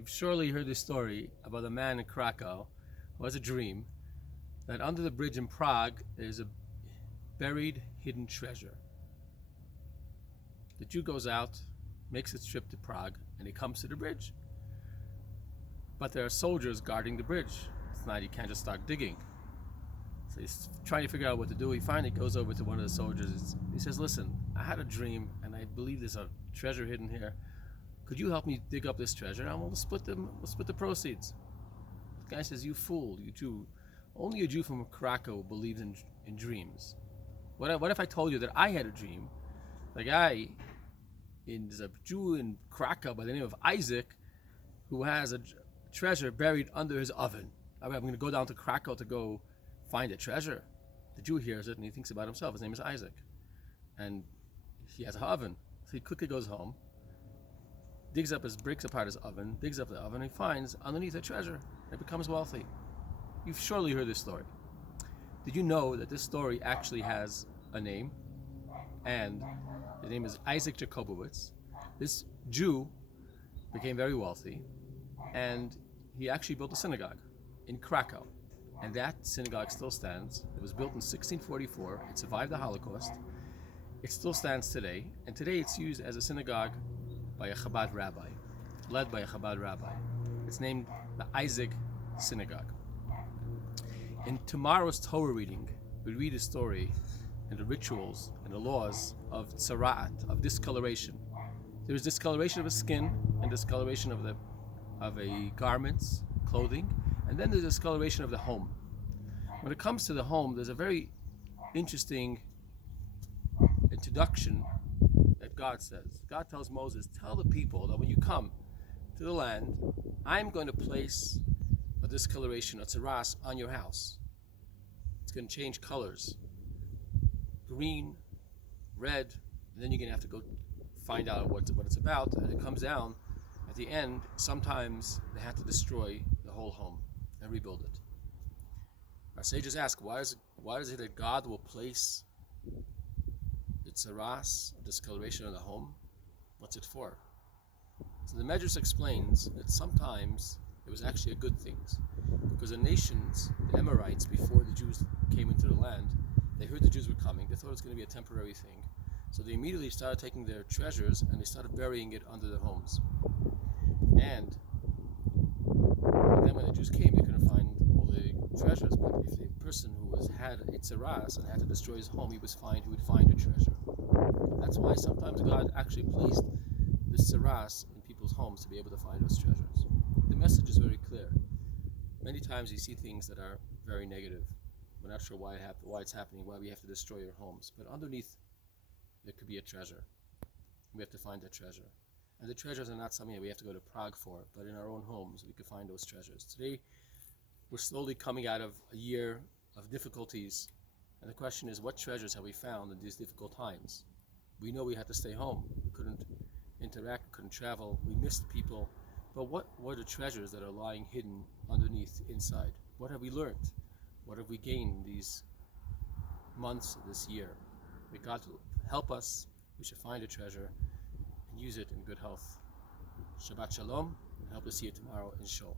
You've surely heard this story about a man in Krakow who has a dream that under the bridge in Prague is a buried hidden treasure. The Jew goes out, makes his trip to Prague, and he comes to the bridge. But there are soldiers guarding the bridge. It's not, he can't just start digging. So he's trying to figure out what to do. He finally goes over to one of the soldiers. He says, "Listen, I had a dream and I believe there's a treasure hidden here. Could you help me dig up this treasure? And we'll split the proceeds." The guy says, "You fool, you Jew. Only a Jew from Krakow believes in dreams. What if I told you that I had a dream? There's a Jew in Krakow by the name of Isaac who has a treasure buried under his oven. I'm going to go down to Krakow to go find a treasure." The Jew hears it and he thinks about himself. His name is Isaac. And he has an oven. So he quickly goes home, breaks apart his oven, digs up the oven, and he finds underneath a treasure and becomes wealthy. You've surely heard this story. Did you know that this story actually has a name? And his name is Isaac Jacobowitz. This Jew became very wealthy, and he actually built a synagogue in Krakow. And that synagogue still stands. It was built in 1644. It survived the Holocaust. It still stands today, and today it's used as a synagogue by a Chabad rabbi, led by a Chabad rabbi. It's named the Isaac Synagogue. In tomorrow's Torah reading, we read a story and the rituals and the laws of tzara'at, of discoloration. There is discoloration of a skin and discoloration of a garments, clothing, and then there's discoloration of the home. When it comes to the home, there's a very interesting introduction that God says. God tells Moses, "Tell the people that when you come to the land, I'm going to place a discoloration, a tzaras, on your house. It's going to change colors. Green, red, and then you're going to have to go find out what it's about." And it comes down at the end. Sometimes they have to destroy the whole home and rebuild it. Our sages ask, why is it that God will place the tzaras, a discoloration on the home? What's it for? So the Medrash explains that sometimes it was actually a good thing, because the nations, the Amorites, before the Jews came into the land, they heard the Jews were coming. They thought it was going to be a temporary thing. So they immediately started taking their treasures and they started burying it under their homes. And then when the Jews came, they couldn't find all the treasures. But if the person who had a tzaras and had to destroy his home, he would find a treasure. That's why sometimes God actually placed this tzaras in people's homes to be able to find those treasures. The message is very clear. Many times you see things that are very negative. We're not sure why it's happening, why we have to destroy your homes. But underneath, there could be a treasure. We have to find that treasure. And the treasures are not something that we have to go to Prague for, but in our own homes, we can find those treasures. Today, we're slowly coming out of a year of difficulties. And the question is, what treasures have we found in these difficult times? We know we had to stay home. We couldn't interact, couldn't travel. We missed people. But what were the treasures that are lying hidden underneath, inside? What have we learned? What have we gained in these months of this year? May God help us. We should find a treasure and use it in good health. Shabbat shalom, and help us see you tomorrow in Shul.